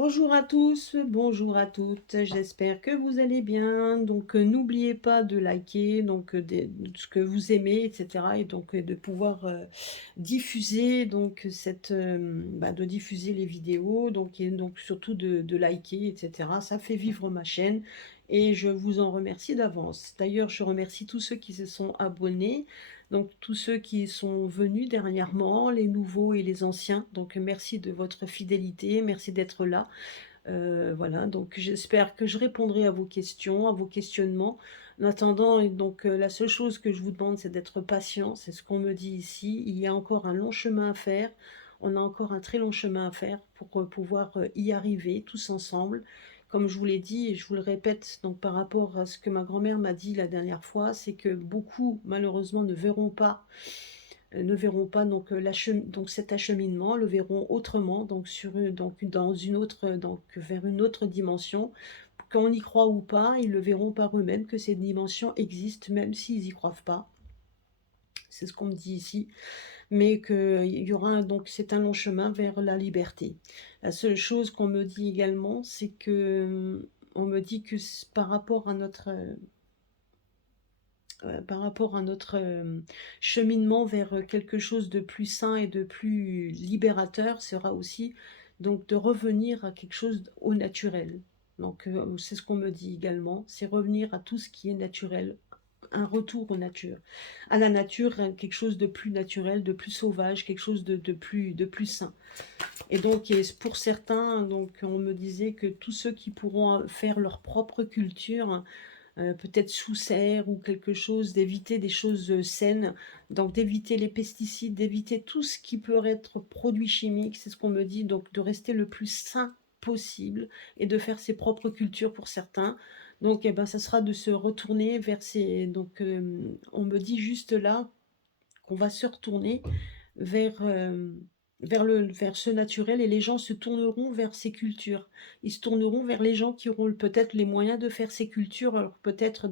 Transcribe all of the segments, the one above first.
Bonjour à tous, bonjour à toutes, j'espère que vous allez bien. Donc n'oubliez pas de liker ce que vous aimez, etc. Et donc de pouvoir diffuser de diffuser les vidéos, donc surtout de liker, etc. Ça fait vivre ma chaîne et je vous en remercie d'avance. D'ailleurs, je remercie tous ceux qui se sont abonnés. Donc tous ceux qui sont venus dernièrement, les nouveaux et les anciens, donc merci de votre fidélité, merci d'être là. Voilà, donc j'espère que je répondrai à vos questions, à vos questionnements. En attendant, la seule chose que je vous demande, c'est d'être patient, c'est ce qu'on me dit ici. Il y a encore un long chemin à faire, on a encore un très long chemin à faire pour pouvoir y arriver tous ensemble. Comme je vous l'ai dit et je vous le répète, donc par rapport à ce que ma grand-mère m'a dit la dernière fois, c'est que beaucoup, malheureusement, ne verront pas donc cet acheminement, le verront autrement, donc dans une autre, donc vers une autre dimension. Qu'on y croit ou pas, ils le verront par eux-mêmes que ces dimensions existent, même s'ils y croient pas. C'est ce qu'on me dit ici, mais qu'il y aura c'est un long chemin vers la liberté. La seule chose qu'on me dit également, c'est que on me dit que par rapport à notre cheminement vers quelque chose de plus sain et de plus libérateur, sera aussi donc de revenir à quelque chose au naturel. Donc c'est ce qu'on me dit également, c'est revenir à tout ce qui est naturel, un retour aux natures, à la nature, quelque chose de plus naturel, de plus sauvage, quelque chose de plus sain. Et donc pour certains, donc on me disait que tous ceux qui pourront faire leur propre culture, peut-être sous serre ou quelque chose, d'éviter des choses, saines, donc d'éviter les pesticides, d'éviter tout ce qui peut être produit chimique, c'est ce qu'on me dit, donc de rester le plus sain possible et de faire ses propres cultures pour certains. Donc et ben, ça sera de se retourner vers ces on me dit juste là qu'on va se retourner vers, vers ce naturel et les gens se tourneront vers ces cultures. Ils se tourneront vers les gens qui auront peut-être les moyens de faire ces cultures, alors peut-être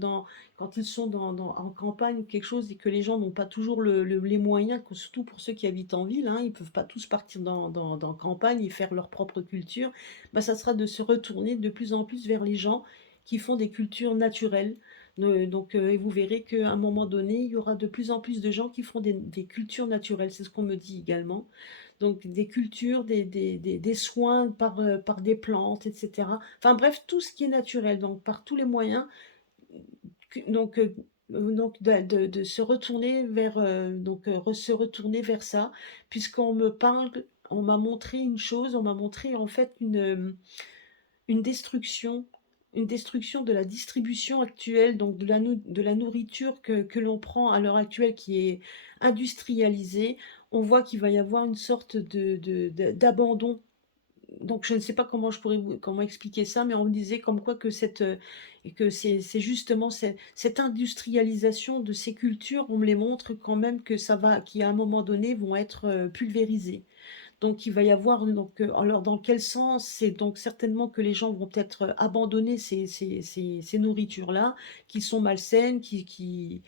quand ils sont en campagne ou quelque chose et que les gens n'ont pas toujours les moyens, surtout pour ceux qui habitent en ville, hein, ils ne peuvent pas tous partir dans campagne et faire leur propre culture. Bah, ça sera de se retourner de plus en plus vers les gens qui font des cultures naturelles. Et vous verrez qu'à un moment donné, il y aura de plus en plus de gens qui feront des cultures naturelles, c'est ce qu'on me dit également. Donc des cultures, des soins par des plantes, etc. Enfin bref, tout ce qui est naturel, donc par tous les moyens, de se retourner vers, se retourner vers ça, puisqu'on me parle, on m'a montré une chose, on m'a montré en fait une destruction une destruction de la distribution actuelle, donc de la nourriture que l'on prend à l'heure actuelle qui est industrialisée. On voit qu'il va y avoir une sorte d'abandon. Donc je ne sais pas comment expliquer ça, mais on me disait comme quoi que c'est justement cette industrialisation de ces cultures, on me les montre quand même que ça va qui à un moment donné vont être, pulvérisées. Donc il va y avoir alors dans quel sens? C'est donc certainement que les gens vont peut-être, abandonner ces nourritures-là, qui sont malsaines, qui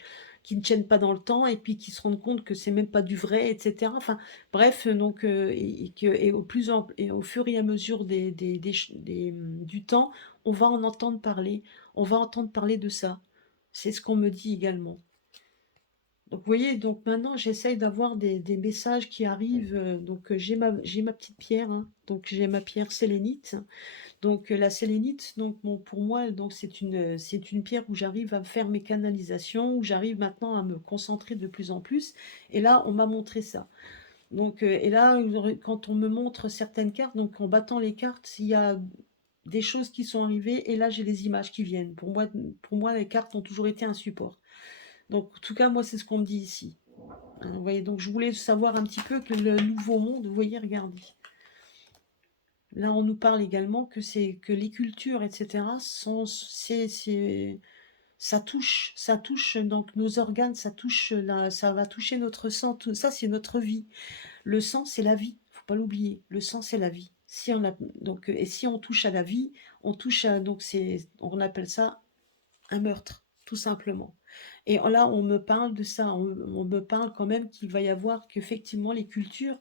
ne tiennent pas dans le temps et puis qui se rendent compte que c'est même pas du vrai et cetera. Enfin bref, et au fur et à mesure du temps, on va en entendre parler. On va entendre parler de ça. C'est ce qu'on me dit également. Donc vous voyez, donc maintenant j'essaye d'avoir des messages qui arrivent, j'ai ma petite pierre, hein, donc j'ai ma pierre sélénite. Donc la sélénite, donc bon, pour moi, donc c'est une pierre où j'arrive à faire mes canalisations, où j'arrive maintenant à me concentrer de plus en plus et là, on m'a montré ça. Donc et là, quand on me montre certaines cartes, donc en battant les cartes, il y a des choses qui sont arrivées et là, j'ai les images qui viennent. Pour moi, les cartes ont toujours été un support. Donc en tout cas, moi, c'est ce qu'on me dit ici. Hein, vous voyez, donc je voulais savoir un petit peu que le nouveau monde, vous voyez, regardez. Là, on nous parle également que les cultures, etc., ça touche donc nos organes, ça va toucher notre sang, tout ça, c'est notre vie. Le sang, c'est la vie, faut pas l'oublier. Le sang, c'est la vie. Et si on touche à la vie, on touche à, on appelle ça un meurtre, tout simplement. Et là, on me parle de ça, on me parle quand même qu'il va y avoir qu'effectivement les cultures,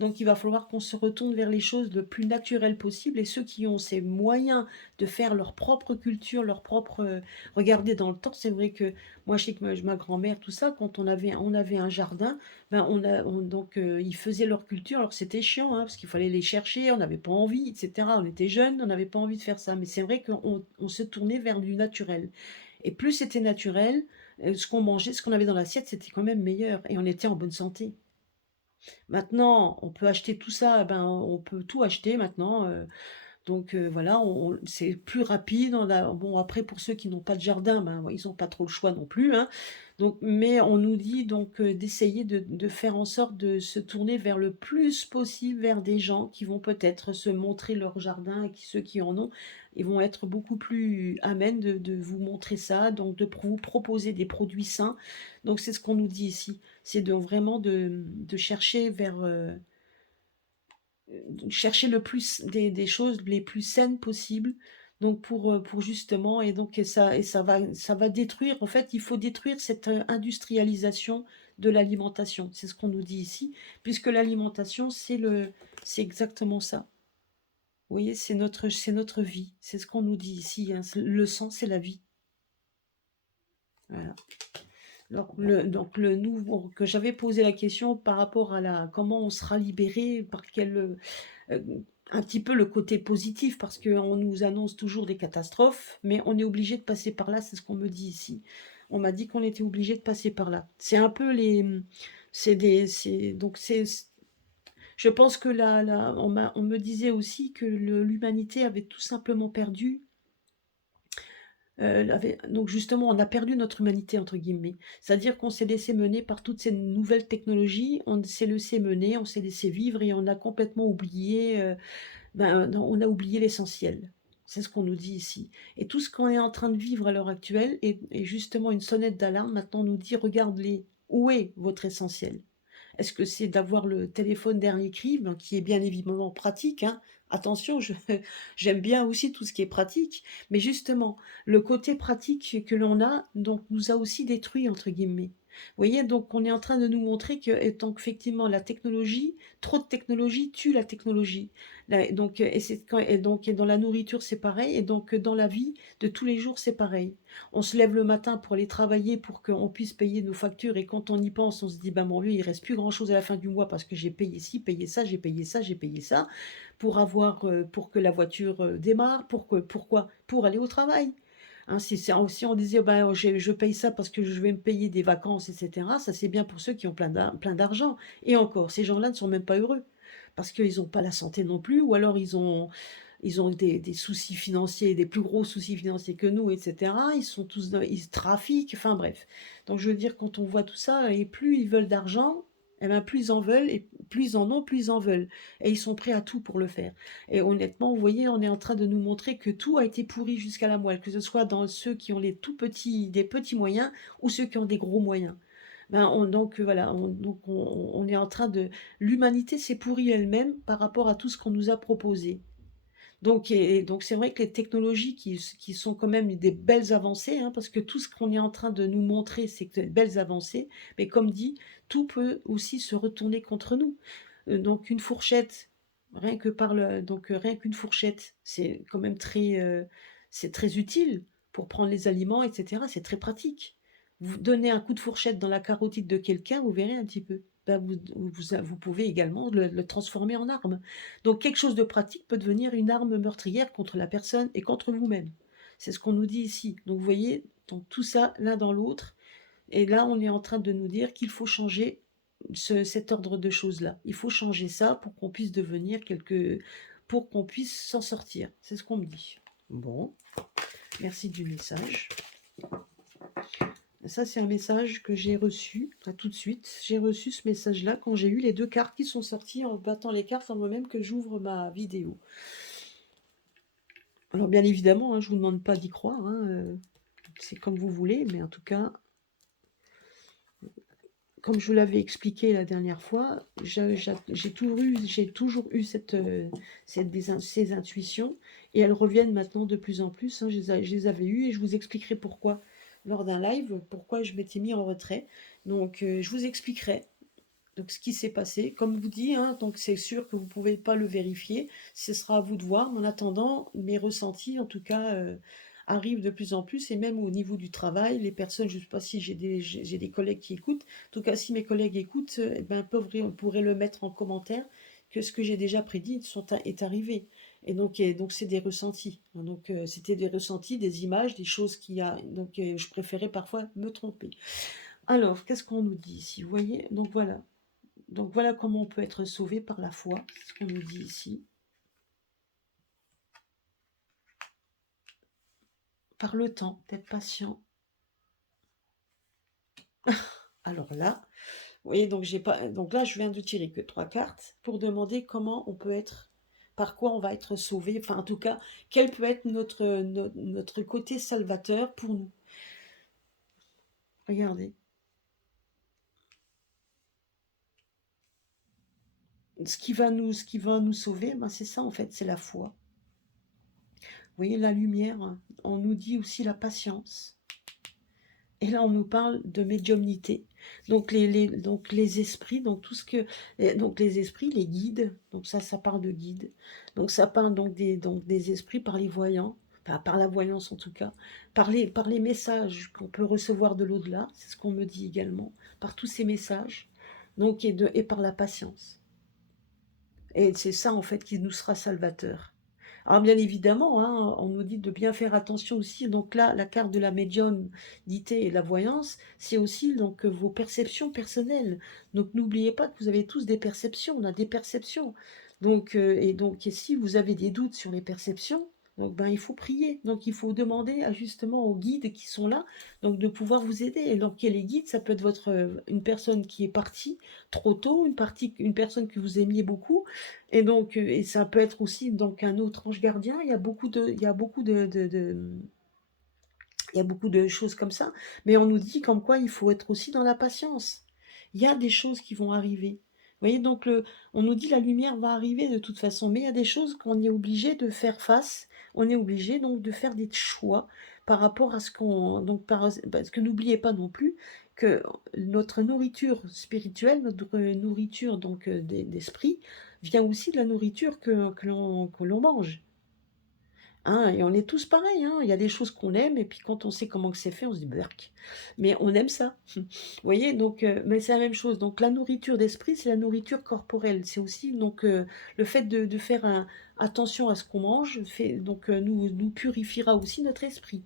Donc il va falloir qu'on se retourne vers les choses le plus naturelles possible et ceux qui ont ces moyens de faire leur propre culture, leur propre, regardez dans le temps, c'est vrai que moi je sais que ma grand-mère, tout ça, quand on avait un jardin, ben ils faisaient leur culture, alors c'était chiant, hein, parce qu'il fallait les chercher, on n'avait pas envie et cetera. On était jeunes, on n'avait pas envie de faire ça, mais c'est vrai qu'on se tournait vers du naturel et plus c'était naturel, ce qu'on mangeait, ce qu'on avait dans l'assiette, c'était quand même meilleur et on était en bonne santé. Maintenant, on peut acheter tout ça, ben, on peut tout acheter maintenant, voilà, c'est plus rapide, on a bon après pour ceux qui n'ont pas de jardin, ben, ouais, ils ont pas trop le choix non plus, hein. Donc mais on nous dit d'essayer de faire en sorte de se tourner vers le plus possible vers des gens qui vont peut-être se montrer leur jardin et ceux qui en ont, ils vont être beaucoup plus amènes de vous montrer ça, donc vous proposer des produits sains. Donc c'est ce qu'on nous dit ici, c'est de vraiment de chercher chercher le plus des choses les plus saines possibles, donc pour justement et ça va détruire en fait, il faut détruire cette, industrialisation de l'alimentation. C'est ce qu'on nous dit ici, puisque l'alimentation, c'est exactement ça. Vous voyez? C'est notre vie. C'est ce qu'on nous dit ici, hein, le sang, c'est la vie. Voilà. Donc le nouveau que j'avais posé la question par rapport à la comment on sera libéré, par quel, un petit peu le côté positif parce qu'on nous annonce toujours des catastrophes, mais on est obligé de passer par là, c'est ce qu'on me dit ici. On m'a dit qu'on était obligé de passer par là. C'est un peu c'est des, c'est, donc je pense que on me disait aussi que l'humanité avait tout simplement perdu. Donc justement, on a perdu notre humanité entre guillemets. C'est-à-dire qu'on s'est laissé mener par toutes ces nouvelles technologies, on s'est laissé mener, on s'est laissé vivre et on a complètement oublié. Ben, non, on a oublié l'essentiel. C'est ce qu'on nous dit ici. Et tout ce qu'on est en train de vivre à l'heure actuelle est justement une sonnette d'alarme. Maintenant, on nous dit, regarde-les, où est votre essentiel? Est-ce que c'est d'avoir le téléphone dernier cri, ben, qui est bien évidemment pratique, hein? Attention, j'aime bien aussi tout ce qui est pratique, mais justement, le côté pratique que l'on a, donc, nous a aussi détruit, entre guillemets. Vous voyez, donc on est en train de nous montrer que, étant qu'effectivement la technologie, trop de technologie tue la technologie. Et dans la nourriture, c'est pareil, et donc dans la vie de tous les jours, c'est pareil. On se lève le matin pour aller travailler pour qu'on puisse payer nos factures et quand on y pense, on se dit: «Bah, mon Dieu, il reste plus grand-chose à la fin du mois parce que j'ai payé ci, payé ça, j'ai payé ça, j'ai payé ça pour que la voiture, démarre, pourquoi? Pour aller au travail». Hein, si on disait: «Bah, je paye ça parce que je vais me payer des vacances et cetera», ça c'est bien pour ceux qui ont plein d'argent et encore, ces gens-là ne sont même pas heureux parce qu'ils n'ont pas la santé non plus ou alors ils ont des soucis financiers, des plus gros soucis financiers que nous, et cetera. Ils sont tous dans ils trafiquent, enfin bref. Donc je veux dire, quand on voit tout ça et plus ils veulent d'argent, et ben, plus ils en veulent et plus ils en ont, plus ils en veulent et ils sont prêts à tout pour le faire et honnêtement, vous voyez, on est en train de nous montrer que tout a été pourri jusqu'à la moelle, que ce soit dans ceux qui ont les tout petits des petits moyens ou ceux qui ont des gros moyens. Ben, voilà, on est en train de l'humanité s'est pourrie elle-même par rapport à tout ce qu'on nous a proposé. Donc c'est vrai que les technologies qui sont quand même des belles avancées, hein, parce que tout ce qu'on est en train de nous montrer, c'est que des belles avancées, mais comme dit, tout peut aussi se retourner contre nous. Donc une fourchette, rien qu'une fourchette, c'est très utile pour prendre les aliments, et cetera. C'est très pratique. Vous donnez un coup de fourchette dans la carotide de quelqu'un, vous verrez un petit peu. Ben, vous pouvez également le transformer en arme. Donc quelque chose de pratique peut devenir une arme meurtrière contre la personne et contre vous-même. C'est ce qu'on nous dit ici. Donc vous voyez, donc tout ça l'un dans l'autre. Et là, on est en train de nous dire qu'il faut changer cet ordre de choses-là. Il faut changer ça pour qu'on puisse pour qu'on puisse s'en sortir. C'est ce qu'on me dit. Bon, merci du message. Ça, c'est un message que j'ai reçu, là, tout de suite. J'ai reçu ce message-là quand j'ai eu les deux cartes qui sont sorties en battant les cartes en moi-même que j'ouvre ma vidéo. Alors, bien évidemment, hein, je ne vous demande pas d'y croire. Hein, c'est comme vous voulez, mais en tout cas, comme je vous l'avais expliqué la dernière fois, j'ai toujours eu ces intuitions et elles reviennent maintenant de plus en plus. Hein, je les avais eues et je vous expliquerai pourquoi lors d'un live, pourquoi je m'étais mis en retrait. Donc, je vous expliquerai. Donc, ce qui s'est passé, comme vous dit, hein, donc c'est sûr que vous pouvez pas le vérifier. Ce sera à vous de voir. Mais en attendant, mes ressentis, en tout cas, arrivent de plus en plus. Et même au niveau du travail, les personnes, je ne sais pas si j'ai des collègues qui écoutent. En tout cas, si mes collègues écoutent, eh ben, pourraient le mettre en commentaire que ce que j'ai déjà prédit est arrivé. Et donc, c'est des ressentis. Donc, c'était des ressentis, des images, des choses qui a. Donc, je préférais parfois me tromper. Alors, qu'est-ce qu'on nous dit ici? Vous voyez? Donc voilà. Donc voilà comment on peut être sauvé par la foi, c'est ce qu'on nous dit ici. Par le temps, d'être patient. Alors là, vous voyez, donc j'ai pas. Donc là, je viens de tirer que 3 cartes pour demander comment on peut être, par quoi on va être sauvé, enfin en tout cas, quel peut être notre côté salvateur pour nous. Regardez. Ce qui va nous sauver, ben c'est ça en fait, c'est la foi. Vous voyez, la lumière, hein, on nous dit aussi la patience. Et là, on nous parle de médiumnité. Donc les esprits, donc tout ce que, donc les esprits, les guides. Donc ça parle de guides. Donc ça parle donc des esprits par les voyants, enfin par la voyance en tout cas, par les messages qu'on peut recevoir de l'au-delà. C'est ce qu'on me dit également, par tous ces messages. Donc et par la patience. Et c'est ça en fait qui nous sera salvateur. Alors bien évidemment, hein, on nous dit de bien faire attention aussi. Donc là, la carte de la médiumnité et la voyance, c'est aussi donc vos perceptions personnelles. Donc n'oubliez pas que vous avez tous des perceptions, on a des perceptions. Et si vous avez des doutes sur les perceptions, donc ben il faut prier. Donc il faut demander justement aux guides qui sont là, donc de pouvoir vous aider. Et donc les guides, ça peut être une personne qui est partie trop tôt, une personne que vous aimiez beaucoup, et ça peut être aussi donc un autre ange gardien. Il y a beaucoup de choses comme ça. Mais on nous dit comme quoi il faut être aussi dans la patience. Il y a des choses qui vont arriver. Vous voyez, donc on nous dit la lumière va arriver de toute façon, mais il y a des choses qu'on est obligé de faire face. On est obligé donc de faire des choix par rapport à ce qu'on. Parce que n'oubliez pas non plus que notre nourriture spirituelle, notre nourriture donc d'esprit, vient aussi de la nourriture que l'on mange. Hein, et on est tous pareils, hein. Il y a des choses qu'on aime, et puis quand on sait comment que c'est fait, on se dit berk. Mais on aime ça. Vous voyez, donc, mais c'est la même chose. Donc la nourriture d'esprit, c'est la nourriture corporelle. C'est aussi donc le fait de faire attention à ce qu'on mange, nous purifiera aussi notre esprit.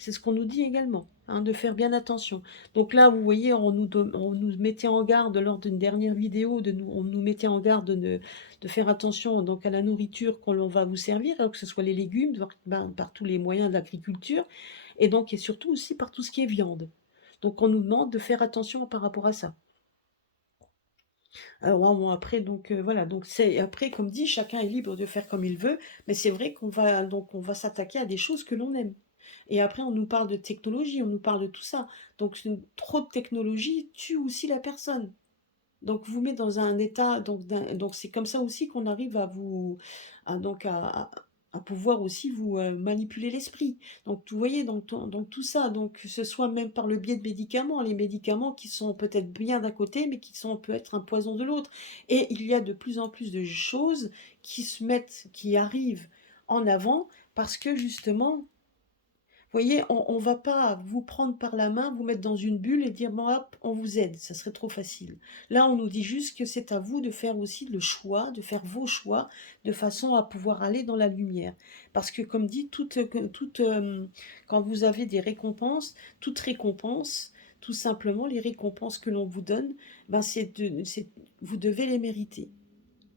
C'est ce qu'on nous dit également, hein, de faire bien attention. Donc là, vous voyez, on nous mettait en garde lors d'une dernière vidéo, on nous mettait en garde de faire attention donc à la nourriture qu'on va vous servir, hein, que ce soit les légumes, par tous les moyens de l'agriculture, et surtout aussi par tout ce qui est viande. Donc on nous demande de faire attention par rapport à ça. Alors bon, après, donc voilà, donc c'est après, comme dit, chacun est libre de faire comme il veut, mais c'est vrai qu'on va s'attaquer à des choses que l'on aime. Et après, on nous parle de technologie, on nous parle de tout ça. Donc trop de technologie tue aussi la personne. Donc vous met dans un état, donc c'est comme ça aussi qu'on arrive à pouvoir aussi vous manipuler l'esprit. Donc vous voyez, donc tout ça, donc que ce soit même par le biais de médicaments, les médicaments qui sont peut-être bien d'un côté, mais qui peut être un poison de l'autre. Et il y a de plus en plus de choses qui arrivent en avant parce que justement, vous voyez, on ne va pas vous prendre par la main, vous mettre dans une bulle et dire, bon hop, on vous aide, ça serait trop facile. Là, on nous dit juste que c'est à vous de faire aussi le choix, de faire vos choix, de façon à pouvoir aller dans la lumière. Parce que comme dit, quand vous avez des récompenses, toute récompense, tout simplement, les récompenses que l'on vous donne, ben vous devez les mériter.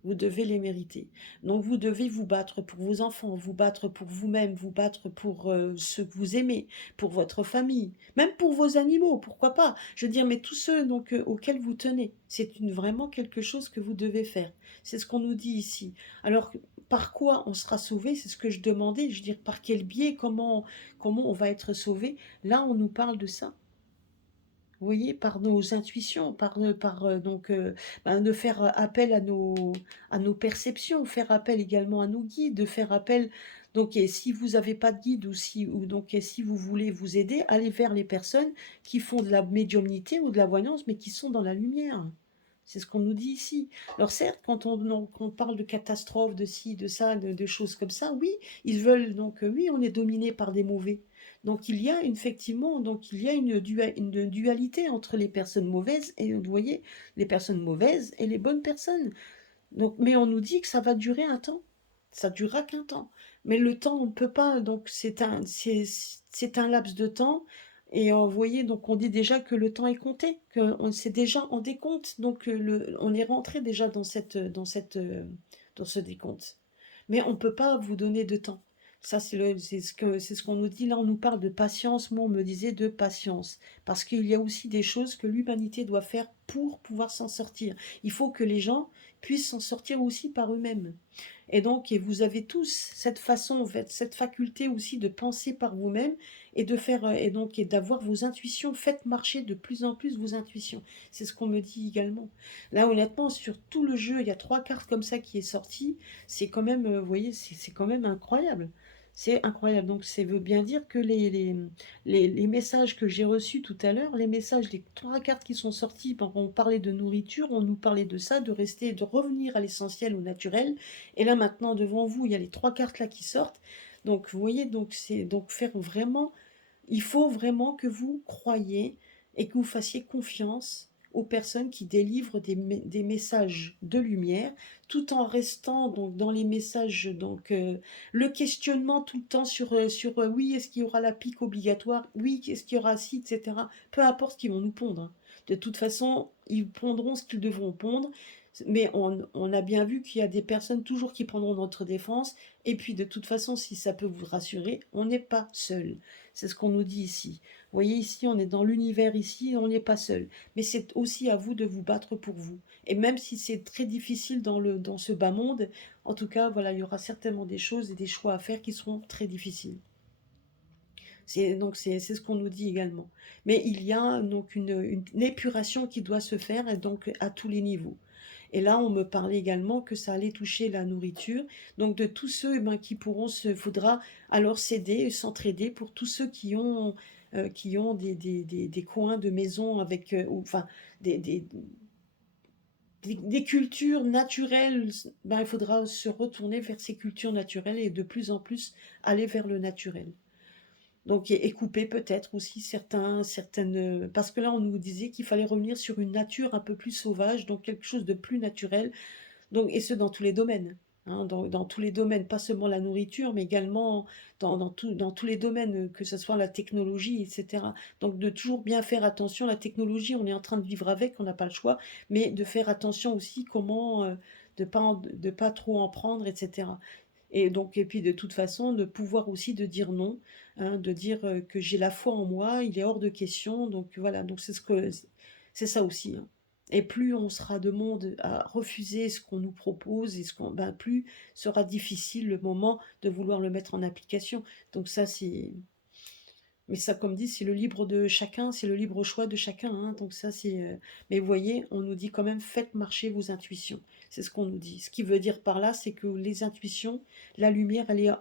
Vous devez les mériter. Donc vous devez vous battre pour vos enfants, vous battre pour vous-même, vous battre pour ceux que vous aimez, pour votre famille, même pour vos animaux, pourquoi pas. Je veux dire, mais tous ceux donc, auxquels vous tenez, c'est vraiment quelque chose que vous devez faire. C'est ce qu'on nous dit ici. Alors, par quoi on sera sauvé? C'est ce que je demandais. Je veux dire, par quel biais, comment on va être sauvé? Là, on nous parle de ça. Vous voyez, par nos intuitions, de faire appel à nos perceptions, faire appel également à nos guides, de faire appel. Donc, et si vous n'avez pas de guide et si vous voulez vous aider, allez vers les personnes qui font de la médiumnité ou de la voyance, mais qui sont dans la lumière. C'est ce qu'on nous dit ici. Alors certes, quand on parle de catastrophes, de ci, de ça, de choses comme ça, oui, ils veulent donc oui, on est dominé par des mauvais. Donc il y a effectivement, donc il y a une dualité entre les personnes mauvaises et vous voyez, les personnes mauvaises et les bonnes personnes. Donc, mais on nous dit que ça va durer un temps. Ça durera qu'un temps. Mais le temps, on ne peut pas. Donc, c'est un laps de temps. Et vous voyez, donc on dit déjà que le temps est compté, que c'est déjà en décompte. Donc, on est rentré déjà dans ce décompte. Mais on ne peut pas vous donner de temps. Ça, c'est ce qu'on nous dit. Là, on nous parle de patience. Moi, on me disait de patience. Parce qu'il y a aussi des choses que l'humanité doit faire pour pouvoir s'en sortir. Il faut que les gens puissent s'en sortir aussi par eux-mêmes. Et donc, et vous avez tous cette façon, en fait, cette faculté aussi de penser par vous-même et de faire, et d'avoir vos intuitions, faites marcher de plus en plus vos intuitions. C'est ce qu'on me dit également. Là, honnêtement, sur tout le jeu, il y a 3 cartes comme ça qui est sorti. C'est quand même, vous voyez, c'est quand même incroyable. C'est incroyable. Donc, ça veut bien dire que les messages que j'ai reçus tout à l'heure, les messages des 3 cartes qui sont sortis, on parlait de nourriture, on nous parlait de ça, de rester, de revenir à l'essentiel, au naturel. Et là, maintenant, devant vous, il y a les 3 cartes là qui sortent. Donc, vous voyez, donc c'est donc faire vraiment, il faut vraiment que vous croyiez et que vous fassiez confiance aux personnes qui délivrent des messages de lumière, tout en restant donc dans les messages, donc le questionnement tout le temps sur oui, est-ce qu'il y aura la pique obligatoire, oui, est-ce qu'il y aura ci, etc. Peu importe ce qu'ils vont nous pondre, hein. De toute façon, ils pondront ce qu'ils devront pondre, mais on a bien vu qu'il y a des personnes toujours qui prendront notre défense, et puis de toute façon, si ça peut vous rassurer, on n'est pas seul. C'est ce qu'on nous dit ici. Vous voyez, ici, on est dans l'univers, ici, on n'est pas seul. Mais c'est aussi à vous de vous battre pour vous. Et même si c'est très difficile dans ce bas monde, en tout cas, voilà, il y aura certainement des choses et des choix à faire qui seront très difficiles. Donc c'est ce qu'on nous dit également. Mais il y a donc une épuration qui doit se faire, et donc à tous les niveaux. Et là, on me parlait également que ça allait toucher la nourriture. Donc de tous ceux ben, qui pourront faudra alors s'aider, s'entraider pour tous ceux qui ont des coins de maison avec, enfin, des, des, des cultures naturelles. Ben, il faudra se retourner vers ces cultures naturelles et de plus en plus aller vers le naturel. Donc, et couper peut-être aussi certaines... Parce que là, on nous disait qu'il fallait revenir sur une nature un peu plus sauvage, donc quelque chose de plus naturel, donc, et ce, dans tous les domaines. Hein, dans tous les domaines, pas seulement la nourriture, mais également dans tous les domaines, que ce soit la technologie, etc. Donc, de toujours bien faire attention. La technologie, on est en train de vivre avec, on n'a pas le choix, mais de faire attention aussi comment... de pas trop en prendre, etc. Et donc, et puis de toute façon, de pouvoir aussi de dire non, hein, de dire que j'ai la foi en moi, il est hors de question. Donc voilà, donc c'est ça aussi, hein. Et plus on sera de monde à refuser ce qu'on nous propose, et ben, plus sera difficile le moment de vouloir le mettre en application. Donc ça, c'est... Mais ça, comme dit, c'est le libre de chacun, c'est le libre choix de chacun, hein. Donc ça, c'est... Mais vous voyez, on nous dit quand même, faites marcher vos intuitions. C'est ce qu'on nous dit. Ce qui veut dire par là, c'est que les intuitions, la lumière, elle est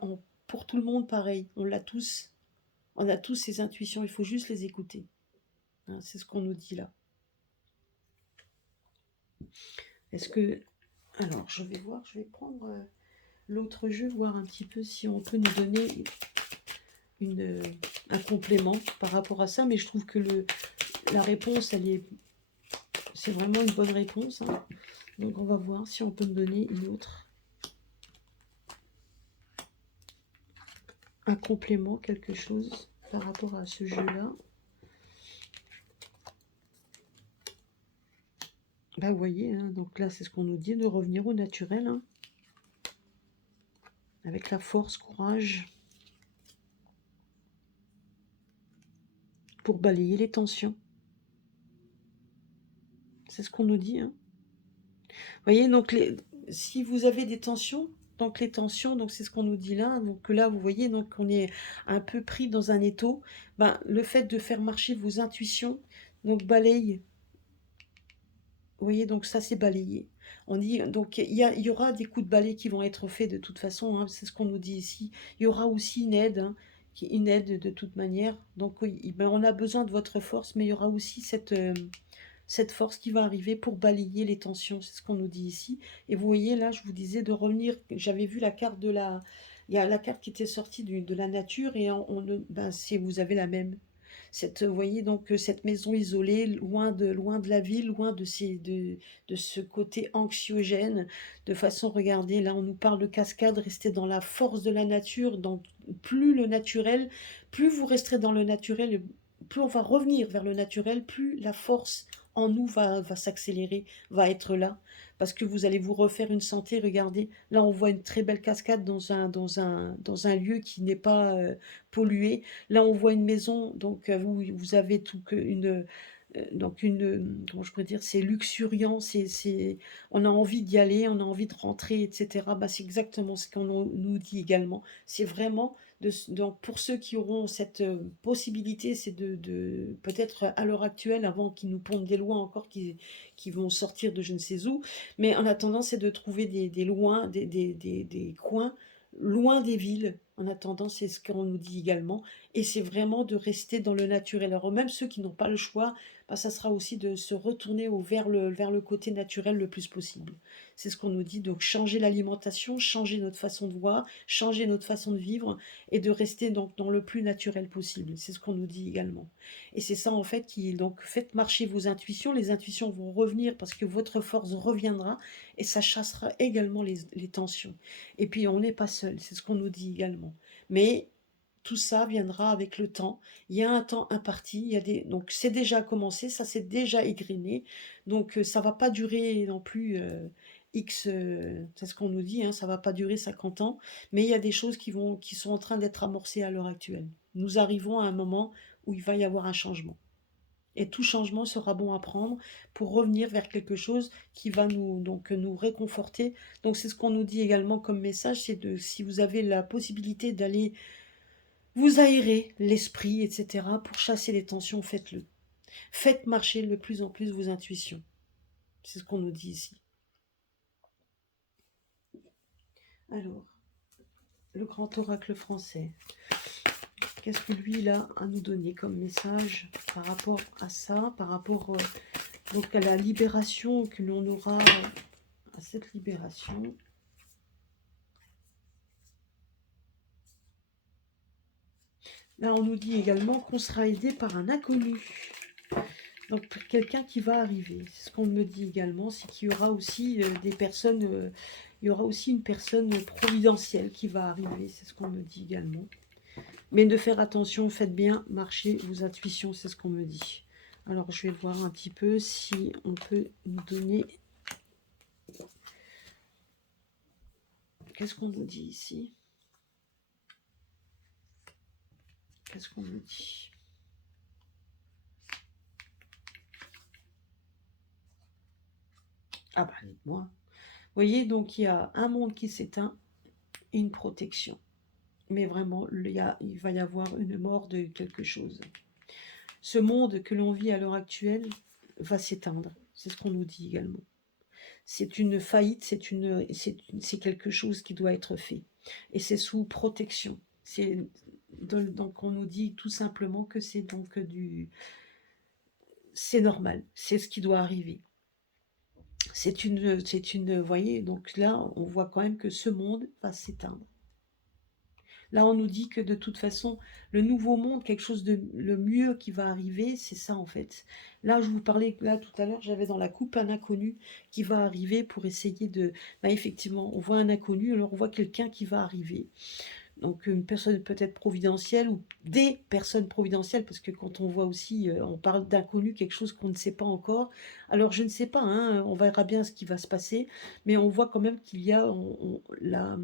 pour tout le monde pareil. On l'a tous. On a tous ces intuitions, il faut juste les écouter, hein. C'est ce qu'on nous dit là. Est-ce que... Alors, je vais voir, je vais prendre l'autre jeu, voir un petit peu si on peut nous donner une, un complément par rapport à ça. Mais je trouve que la réponse, c'est vraiment une bonne réponse, hein. Donc on va voir si on peut me donner un complément, quelque chose par rapport à ce jeu-là. Bah vous voyez, hein, donc là c'est ce qu'on nous dit, de revenir au naturel, hein, avec la force, courage, pour balayer les tensions. C'est ce qu'on nous dit, hein. Vous voyez, donc si vous avez des tensions, donc les tensions, donc c'est ce qu'on nous dit là. Donc là, vous voyez, donc on est un peu pris dans un étau. Ben, le fait de faire marcher vos intuitions, donc balaye. Vous voyez, donc ça c'est balayé. On dit, donc il y aura des coups de balai qui vont être faits de toute façon, hein, c'est ce qu'on nous dit ici. Il y aura aussi une aide, hein, une aide de toute manière. Donc oui, ben, on a besoin de votre force, mais il y aura aussi cette force qui va arriver pour balayer les tensions, c'est ce qu'on nous dit ici. Et vous voyez là, je vous disais de revenir, j'avais vu la carte de la... Il y a la carte qui était sortie de la nature et ben, vous avez la même. Vous voyez donc cette maison isolée, loin de la ville, loin de ce côté anxiogène, de façon, regardez, là on nous parle de cascade, rester dans la force de la nature, donc plus le naturel, plus vous resterez dans le naturel, plus on va revenir vers le naturel, plus la force en nous va s'accélérer, va être là, parce que vous allez vous refaire une santé, regardez, là on voit une très belle cascade dans un lieu qui n'est pas pollué. Là, on voit une maison, donc vous avez tout donc comment je pourrais dire, c'est luxuriant, on a envie d'y aller, on a envie de rentrer, etc. Bah, c'est exactement ce qu'on nous dit également. C'est vraiment, donc pour ceux qui auront cette possibilité, c'est peut-être à l'heure actuelle, avant qu'ils nous pondent des lois encore qui vont sortir de je ne sais où, mais en attendant, c'est de trouver des coins loin des villes. En attendant, c'est ce qu'on nous dit également. Et c'est vraiment de rester dans le naturel. Alors même ceux qui n'ont pas le choix, bah, ça sera aussi de se retourner vers le côté naturel le plus possible. C'est ce qu'on nous dit. Donc changer l'alimentation, changer notre façon de voir, changer notre façon de vivre et de rester donc dans le plus naturel possible. C'est ce qu'on nous dit également. Et c'est ça en fait qui... Donc faites marcher vos intuitions. Les intuitions vont revenir parce que votre force reviendra et ça chassera également les tensions. Et puis on n'est pas seul, c'est ce qu'on nous dit également. Mais tout ça viendra avec le temps. Il y a un temps imparti, donc c'est déjà commencé, ça c'est déjà égrené. Donc ça va pas durer non plus c'est ce qu'on nous dit, hein, ça va pas durer 50 ans, mais il y a des choses qui sont en train d'être amorcées à l'heure actuelle. Nous arrivons à un moment où il va y avoir un changement. Et tout changement sera bon à prendre pour revenir vers quelque chose qui va nous réconforter. Donc c'est ce qu'on nous dit également comme message, c'est si vous avez la possibilité d'aller vous aérer l'esprit, etc., pour chasser les tensions, faites-le. Faites marcher de plus en plus vos intuitions. C'est ce qu'on nous dit ici. Alors, le grand oracle français. Qu'est-ce que lui, il a à nous donner comme message par rapport à ça, par rapport donc à la libération que l'on aura, à cette libération. Là, on nous dit également qu'on sera aidé par un inconnu. Donc, quelqu'un qui va arriver. C'est ce qu'on me dit également, c'est qu'il y aura aussi des personnes, il y aura aussi une personne providentielle qui va arriver. C'est ce qu'on me dit également. Mais de faire attention, faites bien marcher vos intuitions, c'est ce qu'on me dit. Alors, je vais voir un petit peu si on peut nous donner... Qu'est-ce qu'on nous dit ici? Qu'est-ce qu'on nous dit? Ah bah, dites-moi. Vous voyez, donc il y a un monde qui s'éteint et une protection. Mais vraiment, il va y avoir une mort de quelque chose. Ce monde que l'on vit à l'heure actuelle va s'éteindre. C'est ce qu'on nous dit également. C'est une faillite, c'est quelque chose qui doit être fait. Et c'est sous protection. Donc on nous dit tout simplement que c'est donc c'est normal, c'est ce qui doit arriver. Vous voyez, donc là, on voit quand même que ce monde va s'éteindre. Là, on nous dit que de toute façon, le nouveau monde, quelque chose de le mieux qui va arriver, c'est ça en fait. Là, je vous parlais, là tout à l'heure, j'avais dans la coupe un inconnu qui va arriver pour essayer de... Bah, effectivement, on voit un inconnu, alors on voit quelqu'un qui va arriver. Donc une personne peut-être providentielle ou des personnes providentielles, parce que quand on voit aussi, on parle d'inconnu, quelque chose qu'on ne sait pas encore. Alors je ne sais pas, hein, on verra bien ce qui va se passer, mais on voit quand même qu'il y a la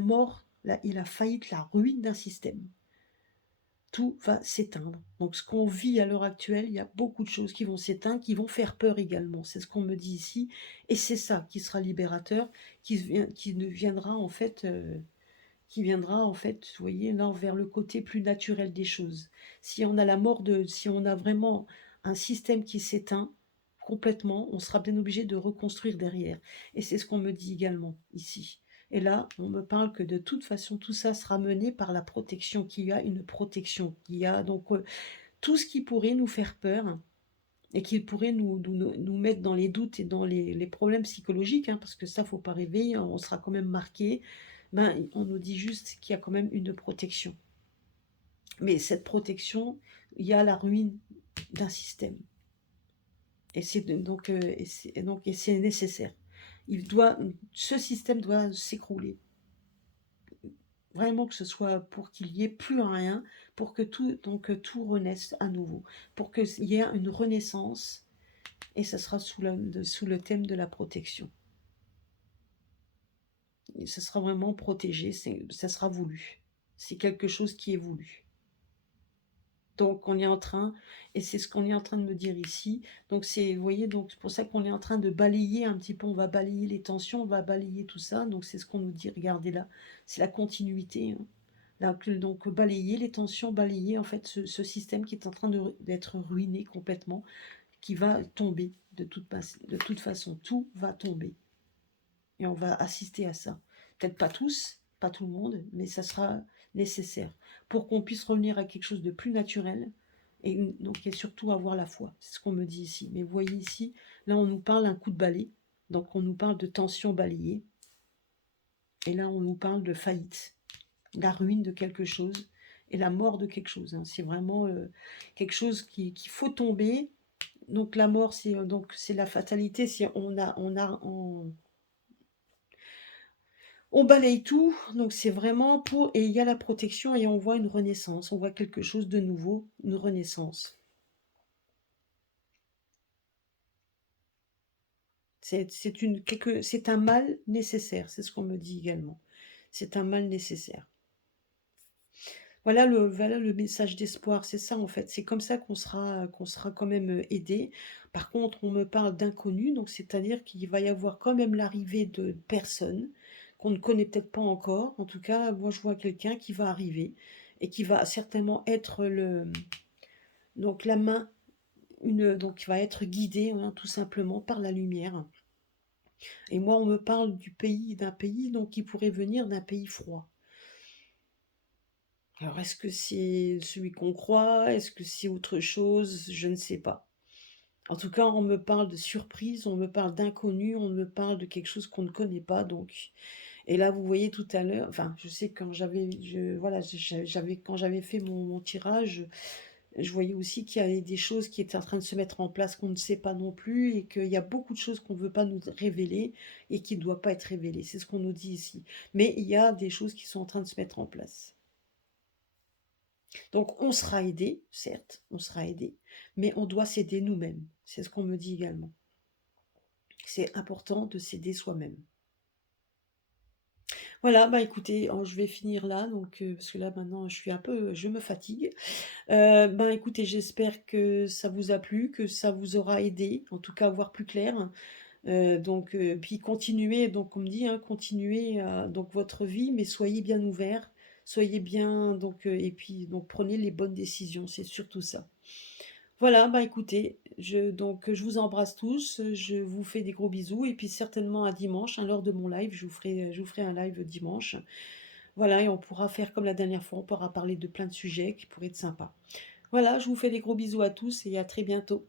mort et la faillite, la ruine d'un système. Tout va s'éteindre. Donc ce qu'on vit à l'heure actuelle, il y a beaucoup de choses qui vont s'éteindre, qui vont faire peur également. C'est ce qu'on me dit ici. Et c'est ça qui sera libérateur, qui viendra en fait... vous voyez, là, vers le côté plus naturel des choses. Si on a si on a vraiment un système qui s'éteint complètement, on sera bien obligé de reconstruire derrière. Et c'est ce qu'on me dit également ici. Et là, on me parle que de toute façon, tout ça sera mené par la protection, qu'il y a une protection. Il y a donc tout ce qui pourrait nous faire peur, et qui pourrait nous mettre dans les doutes et dans les problèmes psychologiques, hein, parce que ça, faut pas rêver, hein, on sera quand même marqué. Ben, on nous dit juste qu'il y a quand même une protection. Mais cette protection, il y a la ruine d'un système. Et c'est donc, et c'est nécessaire. Il doit, ce système doit s'écrouler. Vraiment que ce soit pour qu'il y ait plus rien, pour que tout, donc, tout renaisse à nouveau, pour qu'il y ait une renaissance, et ça sera sous le thème de la protection. Et ça sera vraiment protégé, ça sera voulu. C'est quelque chose qui est voulu. Donc on est en train, et c'est ce qu'on est en train de me dire ici, donc c'est, vous voyez, donc c'est pour ça qu'on est en train de balayer un petit peu, on va balayer les tensions, on va balayer tout ça, donc c'est ce qu'on nous dit, regardez là, c'est la continuité, hein. Là, donc balayer les tensions, balayer en fait ce système qui est en train d'être ruiné complètement, qui va tomber de toute façon, tout va tomber. Et on va assister à ça. Peut-être pas tous, pas tout le monde, mais ça sera nécessaire pour qu'on puisse revenir à quelque chose de plus naturel, et donc et surtout avoir la foi. C'est ce qu'on me dit ici. Mais vous voyez ici, là on nous parle d'un coup de balai, donc on nous parle de tension balayée, et là on nous parle de faillite, la ruine de quelque chose et la mort de quelque chose, hein. C'est vraiment quelque chose qu'il faut tomber. Donc la mort, c'est la fatalité. C'est on balaye tout, donc c'est vraiment pour, et il y a la protection, et on voit une renaissance, on voit quelque chose de nouveau, une renaissance. C'est un mal nécessaire, c'est ce qu'on me dit également. C'est un mal nécessaire. Voilà le message d'espoir, c'est ça en fait. C'est comme ça qu'on sera quand même aidé. Par contre, on me parle d'inconnus, donc c'est-à-dire qu'il va y avoir quand même l'arrivée de personnes qu'on ne connaît peut-être pas encore. En tout cas, moi je vois quelqu'un qui va arriver et qui va certainement être donc la main, donc qui va être guidé, hein, tout simplement par la lumière. Et moi, on me parle d'un pays donc qui pourrait venir d'un pays froid. Alors, est-ce que c'est celui qu'on croit? Est-ce que c'est autre chose? Je ne sais pas. En tout cas, on me parle de surprise, on me parle d'inconnu, on me parle de quelque chose qu'on ne connaît pas. Donc, et là, vous voyez tout à l'heure, enfin, je sais que quand j'avais fait mon tirage, je voyais aussi qu'il y avait des choses qui étaient en train de se mettre en place qu'on ne sait pas non plus, et qu'il y a beaucoup de choses qu'on ne veut pas nous révéler et qui ne doivent pas être révélées. C'est ce qu'on nous dit ici. Mais il y a des choses qui sont en train de se mettre en place. Donc on sera aidé, certes, on sera aidé, mais on doit s'aider nous-mêmes. C'est ce qu'on me dit également. C'est important de s'aider soi-même. Voilà, bah écoutez, je vais finir là, donc parce que là maintenant je me fatigue. Ben écoutez, j'espère que ça vous a plu, que ça vous aura aidé, en tout cas à voir plus clair. Donc, puis continuez, donc on me dit, hein, continuez donc votre vie, mais soyez bien ouverts, soyez bien, donc, et puis donc prenez les bonnes décisions, c'est surtout ça. Voilà, bah écoutez, je vous embrasse tous, je vous fais des gros bisous, et puis certainement à dimanche, hein, lors de mon live, je vous ferai un live dimanche. Voilà, et on pourra faire comme la dernière fois, on pourra parler de plein de sujets qui pourraient être sympas. Voilà, je vous fais des gros bisous à tous et à très bientôt.